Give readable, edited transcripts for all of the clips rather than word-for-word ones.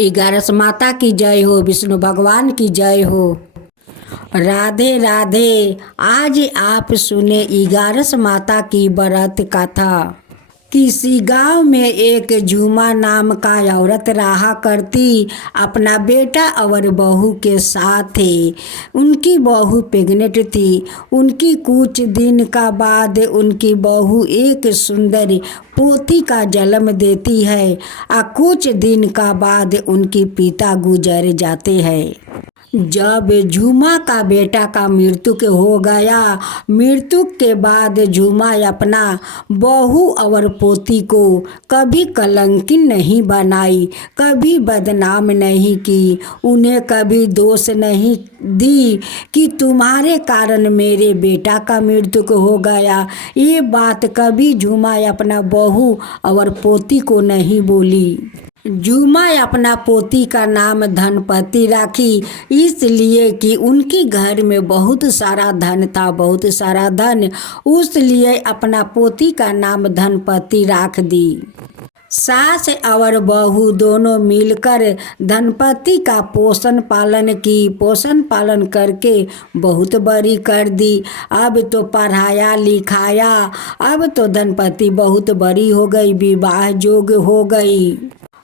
ग्यारस माता की जय हो, विष्णु भगवान की जय हो। राधे राधे। आज आप सुने ग्यारस माता की व्रत कथा। किसी गांव में एक झूमा नाम का औरत रहा करती, अपना बेटा और बहू के साथ थे। उनकी बहू प्रेग्नेंट थी। उनकी कुछ दिन का बाद उनकी बहू एक सुंदर पोती का जन्म देती है और कुछ दिन का बाद उनके पिता गुजर जाते हैं। जब झूमा का बेटा का मृत्यु हो गया, मृत्यु के बाद झूमा अपना बहू और पोती को कभी कलंकित नहीं बनाई, कभी बदनाम नहीं की, उन्हें कभी दोष नहीं दी कि तुम्हारे कारण मेरे बेटा का मृत्यु हो गया। ये बात कभी झूमा अपना बहू और पोती को नहीं बोली। झूमा अपना पोती का नाम धनपति राखी, इसलिए कि उनके घर में बहुत सारा धन था, बहुत सारा धन, उसलिए अपना पोती का नाम धनपति राख दी। सास और बहू दोनों मिलकर धनपति का पोषण पालन करके बहुत बड़ी कर दी। अब तो पढ़ाया लिखाया, अब तो धनपति बहुत बड़ी हो गई, विवाह योग्य हो गई।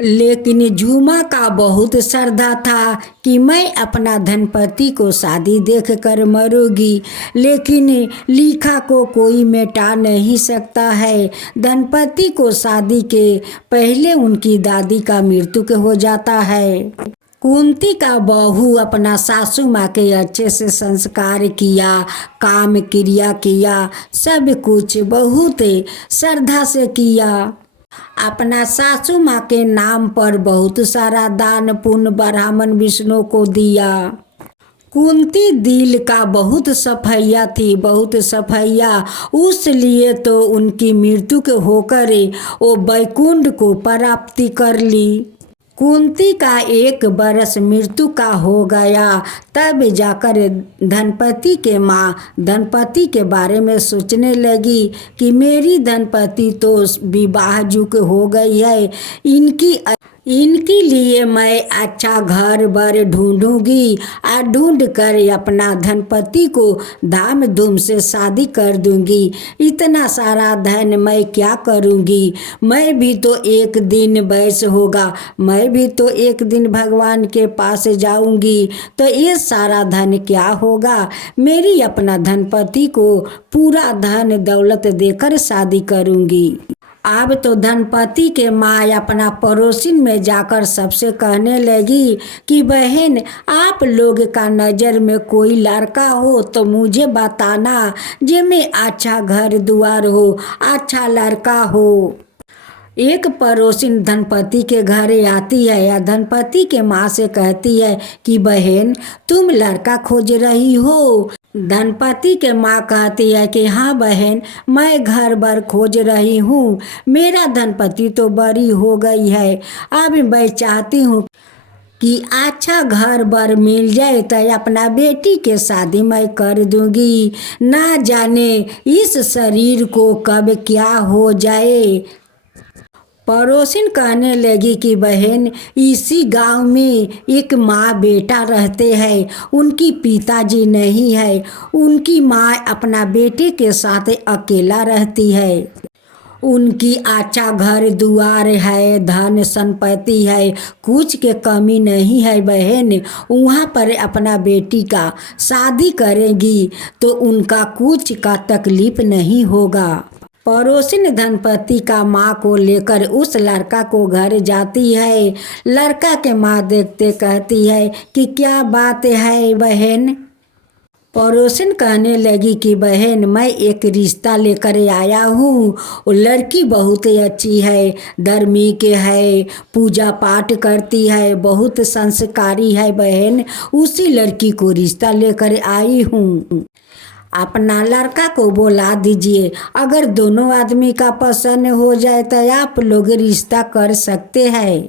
लेकिन झूमा का बहुत श्रद्धा था कि मैं अपना धनपति को शादी देखकर मरूंगी, लेकिन लिखा को कोई मिटा नहीं सकता है। धनपति को शादी के पहले उनकी दादी का मृत्यु हो जाता है। कुंती का बहू अपना सासू माँ के अच्छे से संस्कार किया, काम क्रिया किया, सब कुछ बहुत श्रद्धा से किया। अपना सासू माँ के नाम पर बहुत सारा दान पुण्य ब्राह्मण विष्णु को दिया। कुंती दिल का बहुत सफैया थी, बहुत सफैया, उसलिए तो उनकी मृत्यु के होकर वो वैकुंठ को प्राप्ति कर ली। कुंती का 1 बरस मृत्यु का हो गया, तब जाकर धनपति के माँ धनपति के बारे में सोचने लगी कि मेरी धनपति तो विवाह युग हो गई है, इनके लिए मैं अच्छा घर बर ढूंढूंगी और ढूंढ कर अपना धनपति को धाम धूम से शादी कर दूंगी। इतना सारा धन मैं क्या करूंगी, मैं भी तो एक दिन वैस होगा, मैं भी तो एक दिन भगवान के पास जाऊंगी, तो ये सारा धन क्या होगा। मेरी अपना धनपति को पूरा धन दौलत देकर शादी करूंगी। अब तो धनपति के माँ अपना पड़ोसिन में जाकर सबसे कहने लगी कि बहन, आप लोग का नज़र में कोई लड़का हो तो मुझे बताना, जिसमें अच्छा घर द्वार हो, अच्छा लड़का हो। एक पड़ोसिन धनपति के घर आती है या धनपति के माँ से कहती है कि बहन, तुम लड़का खोज रही हो। धनपति के माँ कहती है कि हाँ बहन, मैं घर भर खोज रही हूँ, मेरा धनपति तो बड़ी हो गई है, अब मैं चाहती हूँ कि अच्छा घर बर मिल जाए तो अपना बेटी के शादी मैं कर दूंगी। ना जाने इस शरीर को कब क्या हो जाए। पड़ोसिन कहने लगी कि बहन, इसी गांव में एक माँ बेटा रहते हैं, उनकी पिताजी नहीं है, उनकी माँ अपना बेटे के साथ अकेला रहती है। उनकी अच्छा घर दुआर है, धन संपत्ति है, कुछ के कमी नहीं है बहन। वहाँ पर अपना बेटी का शादी करेंगी तो उनका कुछ का तकलीफ नहीं होगा। पड़ोसिन धनपति का माँ को लेकर उस लड़का को घर जाती है। लड़का के माँ देखते कहती है कि क्या बात है बहन। पड़ोसिन कहने लगी कि बहन, मैं एक रिश्ता लेकर आया हूँ, वो लड़की बहुत अच्छी है, धर्मी के है, पूजा पाठ करती है, बहुत संस्कारी है बहन, उसी लड़की को रिश्ता लेकर आई हूँ। अपना लड़का को बुला दीजिए, अगर दोनों आदमी का पसंद हो जाए तो आप लोग रिश्ता कर सकते हैं।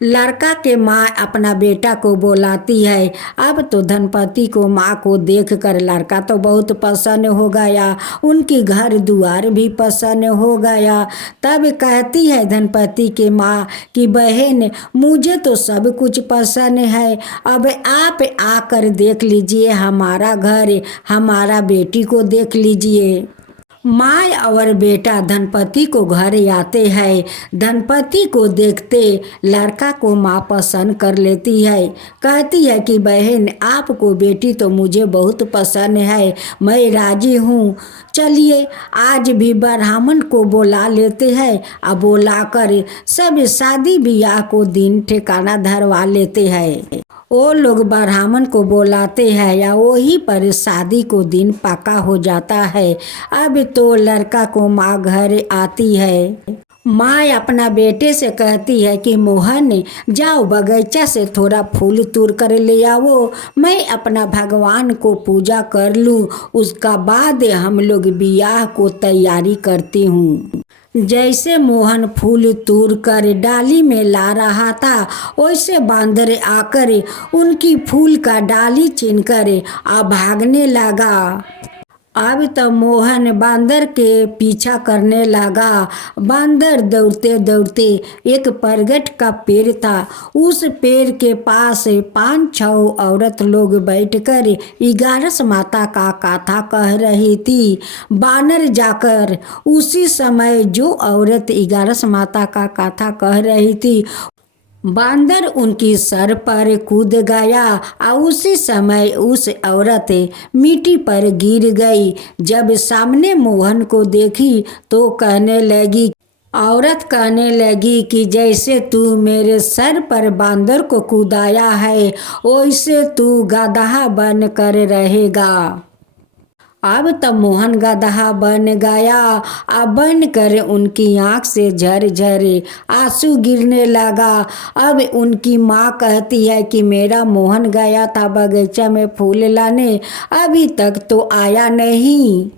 लड़का के माँ अपना बेटा को बुलाती है। अब तो धनपति को माँ को देखकर लड़का तो बहुत पसंद हो गया, उनकी घर दुआर भी पसंद हो गया। तब कहती है धनपति के माँ कि बहन, मुझे तो सब कुछ पसंद है, अब आप आकर देख लीजिए हमारा घर, हमारा बेटी को देख लीजिए। माँ और बेटा धनपति को घर आते हैं। धनपति को देखते लड़का को माँ पसंद कर लेती है। कहती है कि बहन, आपको बेटी तो मुझे बहुत पसंद है, मैं राजी हूँ। चलिए आज भी ब्राह्मण को बुला लेते हैं। अब बुलाकर सब शादी ब्याह को दिन ठिकाना धरवा लेते हैं। वो लोग ब्राह्मण को बुलाते हैं या वही पर शादी को दिन पक्का हो जाता है। अब तो लड़का को माँ घर आती है। माँ अपना बेटे से कहती है कि मोहन, जाओ बगीचा से थोड़ा फूल तोड़ कर ले आओ, मैं अपना भगवान को पूजा कर लूँ, उसका बाद हम लोग ब्याह को तैयारी करती हूँ। जैसे मोहन फूल तोड़ कर डाली में ला रहा था, वैसे बांदर आकर उनकी फूल का डाली छीनकर भागने लगा। अब तो मोहन बांदर के पीछा करने लगा। बांदर दौड़ते दौड़ते एक बरगद का पेड़ था, उस पेड़ के पास 5-6 औरत लोग बैठकर 11 माता का कथा कह रही थी। बानर जाकर उसी समय जो औरत 11 माता का कथा कह रही थी, बांदर उनकी सर पर कूद गया और उसी समय उस औरत मिट्टी पर गिर गई। जब सामने मोहन को देखी तो औरत कहने लगी कि जैसे तू मेरे सर पर बांदर को कूदाया है, वैसे तू गदहा बन कर रहेगा। अब तब मोहन गदहा बन गया। अब बन कर उनकी आँख से झर आंसू गिरने लगा। अब उनकी माँ कहती है कि मेरा मोहन गया था बगीचा में फूल लाने, अभी तक तो आया नहीं।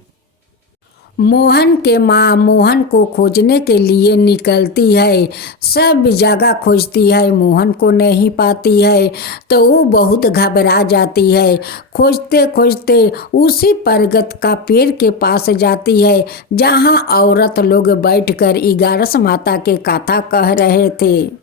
मोहन के माँ मोहन को खोजने के लिए निकलती है, सब जगह खोजती है, मोहन को नहीं पाती है तो वो बहुत घबरा जाती है। खोजते खोजते उसी बरगद का पेड़ के पास जाती है जहाँ औरत लोग बैठकर 11 माता के कथा कह रहे थे।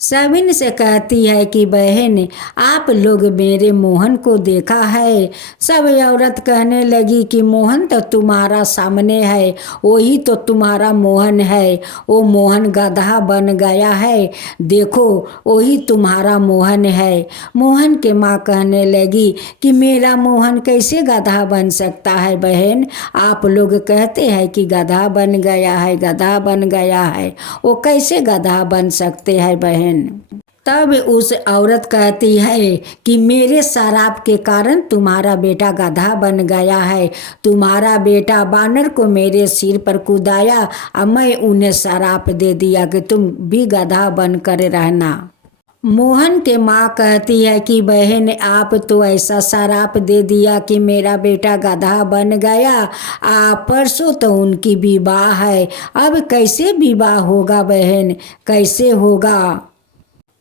सबिन से कहती है कि बहन, आप लोग मेरे मोहन को देखा है? सब औरत कहने लगी कि मोहन तो तुम्हारा सामने है, वही तो तुम्हारा मोहन है, वो मोहन गधा बन गया है, देखो वही तुम्हारा मोहन है। मोहन के माँ कहने लगी कि मेरा मोहन कैसे गधा बन सकता है बहन, आप लोग कहते हैं कि गधा बन गया है, गधा बन गया है, वो कैसे गधा बन सकते हैं बहन। तब उस औरत कहती है कि मेरे शराब के कारण तुम्हारा बेटा गधा बन गया है, तुम्हारा बेटा बानर को मेरे सिर पर कूदाया और मैं उन्हें शराब दे दिया कि तुम भी गधा बन कर रहना। मोहन के माँ कहती है कि बहन, आप तो ऐसा शराप दे दिया कि मेरा बेटा गधा बन गया, परसों तो उनकी विवाह है, अब कैसे विवाह होगा बहन, कैसे होगा।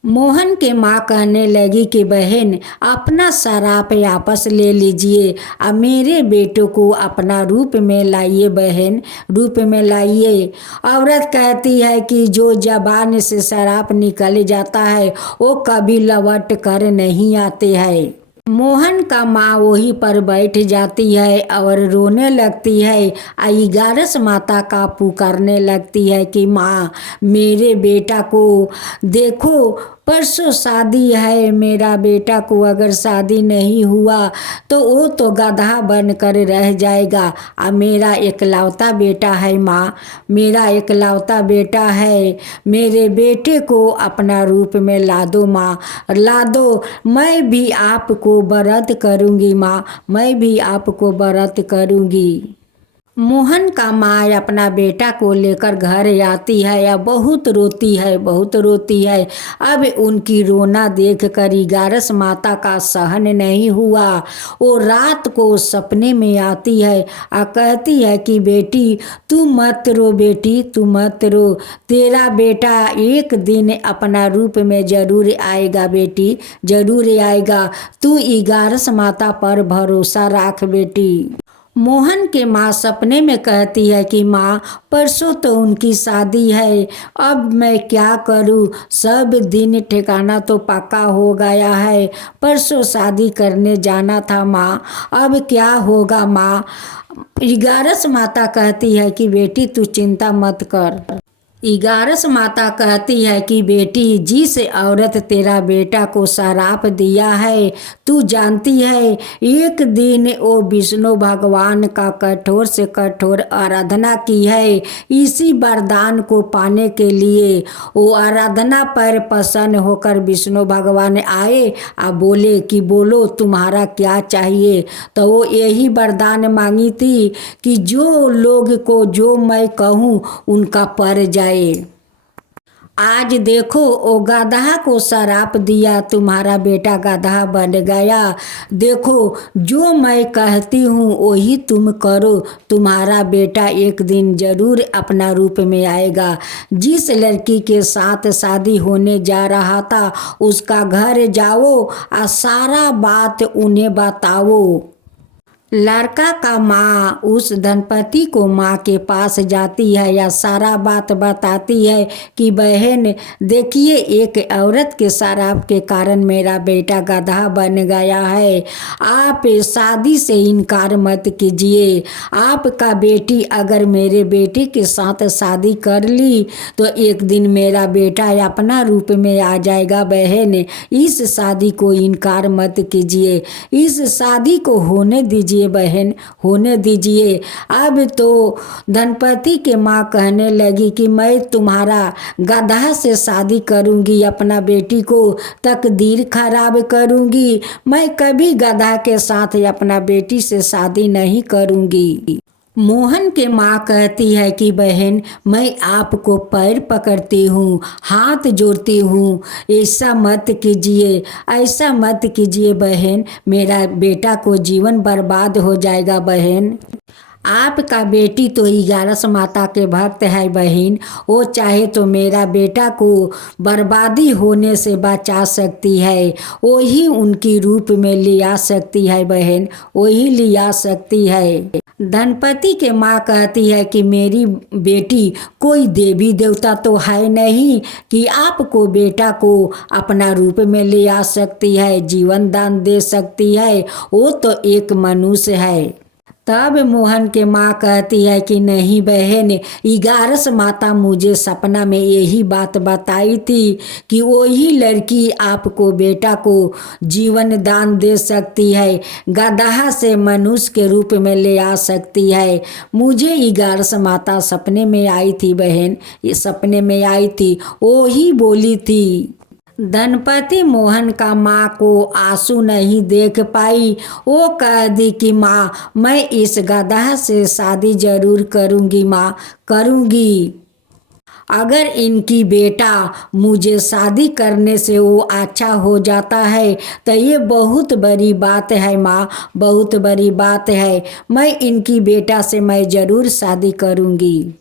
मोहन के माँ कहने लगी कि बहन, अपना शराप वापस ले लीजिए और मेरे बेटों को अपना रूप में लाइए बहन, रूप में लाइए। औरत कहती है कि जो जबान से शराप निकल जाता है वो कभी लौट कर नहीं आते हैं। मोहन का माँ वहीं पर बैठ जाती है और रोने लगती है। 11 माता का पुकारने लगती है कि माँ, मेरे बेटा को देखो, परसों शादी है, मेरा बेटा को अगर शादी नहीं हुआ तो वो तो गधा बन कर रह जाएगा, और मेरा एकलौता बेटा है माँ, मेरा एकलौता बेटा है, मेरे बेटे को अपना रूप में ला दो माँ, ला दो, मैं भी आपको व्रत करूँगी माँ, मैं भी आपको व्रत करूँगी। मोहन का माँ अपना बेटा को लेकर घर आती है या बहुत रोती है, बहुत रोती है। अब उनकी रोना देखकर इगारस माता का सहन नहीं हुआ। वो रात को सपने में आती है और कहती है कि बेटी तू मत रो, बेटी तू मत रो, तेरा बेटा एक दिन अपना रूप में जरूर आएगा, बेटी जरूर आएगा, तू इगारस माता पर भरोसा रख बेटी। मोहन के माँ सपने में कहती है कि माँ परसों तो उनकी शादी है, अब मैं क्या करूँ, सब दिन ठिकाना तो पक्का हो गया है, परसों शादी करने जाना था माँ, अब क्या होगा माँ। इगारस माता कहती है कि बेटी तू चिंता मत कर। इगारस माता कहती है कि बेटी जिस औरत तेरा बेटा को शराप दिया है, तू जानती है एक दिन वो विष्णु भगवान का कठोर से कठोर आराधना की है। इसी वरदान को पाने के लिए वो आराधना पर प्रसन्न होकर विष्णु भगवान आए और बोले कि बोलो तुम्हारा क्या चाहिए। तो वो यही वरदान मांगी थी कि जो लोग को जो मैं कहूँ उनका पर जाए। आज देखो ओ गधा को शराप दिया, तुम्हारा बेटा गधा बन गया, देखो जो मैं कहती हूँ वही तुम करो, तुम्हारा बेटा एक दिन जरूर अपना रूप में आएगा। जिस लड़की के साथ शादी होने जा रहा था उसका घर जाओ और सारा बात उन्हें बताओ। लड़का का माँ उस धनपति को माँ के पास जाती है या सारा बात बताती है कि बहन देखिए एक औरत के शराब के कारण मेरा बेटा गधा बन गया है, आप शादी से इनकार मत कीजिए, आपका बेटी अगर मेरे बेटे के साथ शादी कर ली तो एक दिन मेरा बेटा अपना रूप में आ जाएगा। बहन इस शादी को इनकार मत कीजिए, इस शादी को होने दीजिए बहन, होने दीजिए। अब तो धनपति के माँ कहने लगी कि मैं तुम्हारा गधा से शादी करूंगी, अपना बेटी को तकदीर खराब करूंगी, मैं कभी गधा के साथ अपना बेटी से शादी नहीं करूंगी। मोहन के माँ कहती है कि बहन मैं आपको पैर पकड़ती हूँ, हाथ जोड़ती हूँ, ऐसा मत कीजिए, ऐसा मत कीजिए बहन, मेरा बेटा को जीवन बर्बाद हो जाएगा। बहन आपका बेटी तो इगारस माता के भक्त है बहन, वो चाहे तो मेरा बेटा को बर्बादी होने से बचा सकती है, वही उनकी रूप में ले आ सकती है बहन, वही ले आ सकती है। धनपति के माँ कहती है कि मेरी बेटी कोई देवी देवता तो है नहीं कि आपको बेटा को अपना रूप में ले आ सकती है, जीवन दान दे सकती है, वो तो एक मनुष्य है। तब मोहन के माँ कहती है कि नहीं बहन, इगारस माता मुझे सपना में यही बात बताई थी कि वही लड़की आपको बेटा को जीवन दान दे सकती है, गधा से मनुष्य के रूप में ले आ सकती है। मुझे इगारस माता सपने में आई थी बहन, ये सपने में आई थी, वही बोली थी। धनपति मोहन का माँ को आंसू नहीं देख पाई, वो कह दी कि माँ मैं इस गधा से शादी जरूर करूँगी, माँ करूँगी, अगर इनकी बेटा मुझे शादी करने से वो अच्छा हो जाता है तो ये बहुत बड़ी बात है माँ, बहुत बड़ी बात है, मैं इनकी बेटा से मैं ज़रूर शादी करूँगी।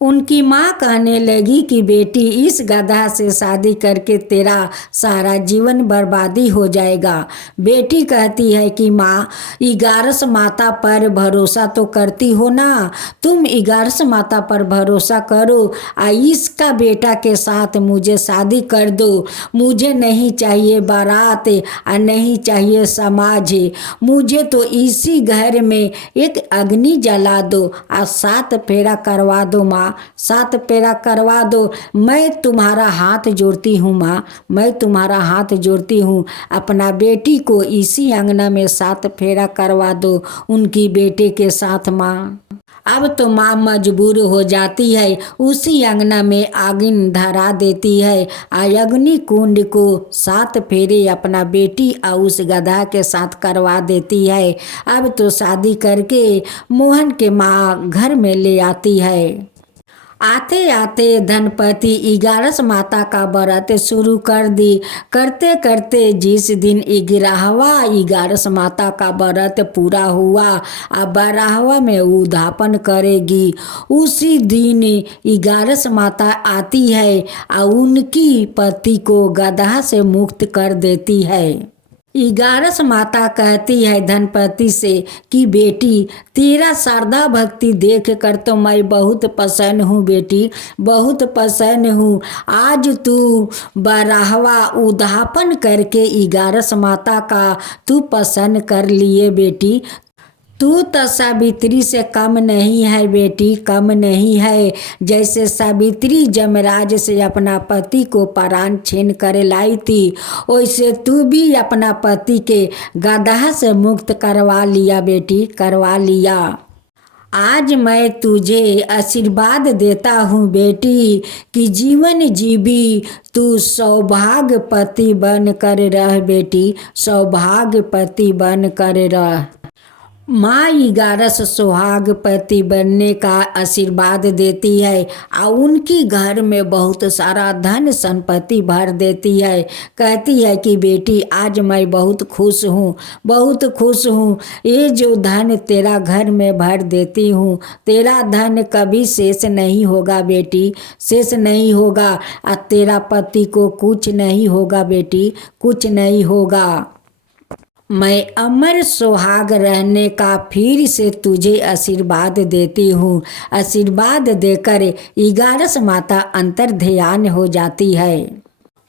उनकी माँ कहने लगी कि बेटी इस गधा से शादी करके तेरा सारा जीवन बर्बादी हो जाएगा। बेटी कहती है कि माँ इगारस माता पर भरोसा तो करती हो ना, तुम इगारस माता पर भरोसा करो और इसका बेटा के साथ मुझे शादी कर दो, मुझे नहीं चाहिए बारात और नहीं चाहिए समाज, मुझे तो इसी घर में एक अग्नि जला दो और 7 फेरा करवा दो माँ, 7 फेरा करवा दो, मैं तुम्हारा हाथ जोड़ती हूँ माँ, मैं तुम्हारा हाथ जोड़ती हूँ, अपना बेटी को इसी अंगना में 7 फेरा करवा दो उनकी बेटे के साथ माँ। अब तो माँ मजबूर हो जाती है, उसी अंगना में आगिन धरा देती है। अग्नि कुंड को 7 फेरे अपना बेटी और उस गधा के साथ करवा देती है। अब तो शादी करके मोहन के माँ घर में ले आती है। आते आते धनपति 11 माता का व्रत शुरू कर दी। करते करते जिस दिन 11वां माता का व्रत पूरा हुआ, अब 12वां में उद्यापन करेगी। उसी दिन 11 माता आती है और उनकी पति को गधा से मुक्त कर देती है। 11 माता कहती है धनपति से कि बेटी, तेरा श्रद्धा भक्ति देख कर तो मैं बहुत प्रसन्न हूँ बेटी, बहुत प्रसन्न हूँ। आज तू 12वां उद्यापन करके 11 माता का तू प्रसन्न कर लिए बेटी। तू तो सावित्री से कम नहीं है बेटी, कम नहीं है। जैसे सावित्री जमराज से अपना पति को प्राण छीन कर लाई थी, वैसे तू भी अपना पति के गधा से मुक्त करवा लिया बेटी, करवा लिया। आज मैं तुझे आशीर्वाद देता हूँ बेटी कि जीवन जीवी तू सौभाग्यपति बन कर रह बेटी, सौभाग्यपति बन कर रह। माँ 11 सुहागपति बनने का आशीर्वाद देती है और उनकी घर में बहुत सारा धन संपत्ति भर देती है। कहती है कि बेटी, आज मैं बहुत खुश हूँ, बहुत खुश हूँ। ये जो धन तेरा घर में भर देती हूँ, तेरा धन कभी शेष नहीं होगा बेटी, शेष नहीं होगा। और तेरा पति को कुछ नहीं होगा बेटी, कुछ नहीं होगा। मैं अमर सुहाग रहने का फिर से तुझे आशीर्वाद देती हूँ। आशीर्वाद देकर 11 माता अंतर ध्यान हो जाती है।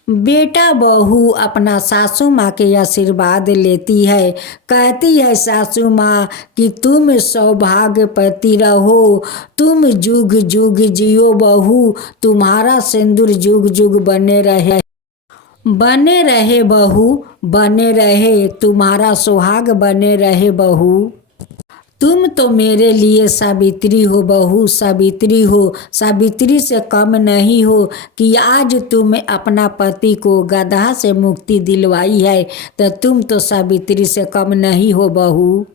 बेटा बहू अपना सासू माँ के आशीर्वाद लेती है। कहती है सासू माँ कि तुम सौभाग्यपति रहो, तुम जुग जुग जियो बहू, तुम्हारा सिंदूर जुग जुग बने रहे, बने रहे बहू, बने रहे, तुम्हारा सुहाग बने रहे बहू। तुम तो मेरे लिए सावित्री हो बहू, सावित्री हो, सावित्री से कम नहीं हो कि आज तुम अपना पति को गधा से मुक्ति दिलवाई है, तो तुम तो सावित्री से कम नहीं हो बहू।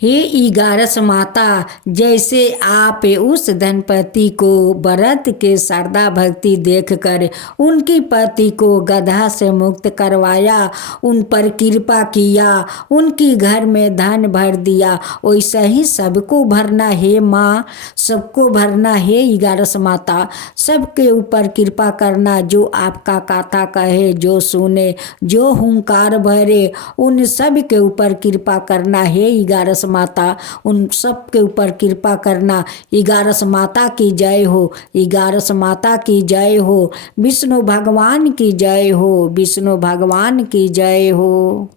हे 11 माता, जैसे आप उस धनपति को व्रत के श्रद्धा भक्ति देखकर उनकी पति को गधा से मुक्त करवाया, उन पर कृपा किया, उनकी घर में धन भर दिया, वैसा ही सबको भरना है माँ, सबको भरना है 11 माता। सबके ऊपर कृपा करना, जो आपका कथा कहे, जो सुने, जो हुंकार भरे, उन सब के ऊपर कृपा करना है 11 माता, उन सब के ऊपर कृपा करना। 11 माता की जय हो, 11 माता की जय हो, विष्णु भगवान की जय हो, विष्णु भगवान की जय हो।